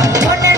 Hola.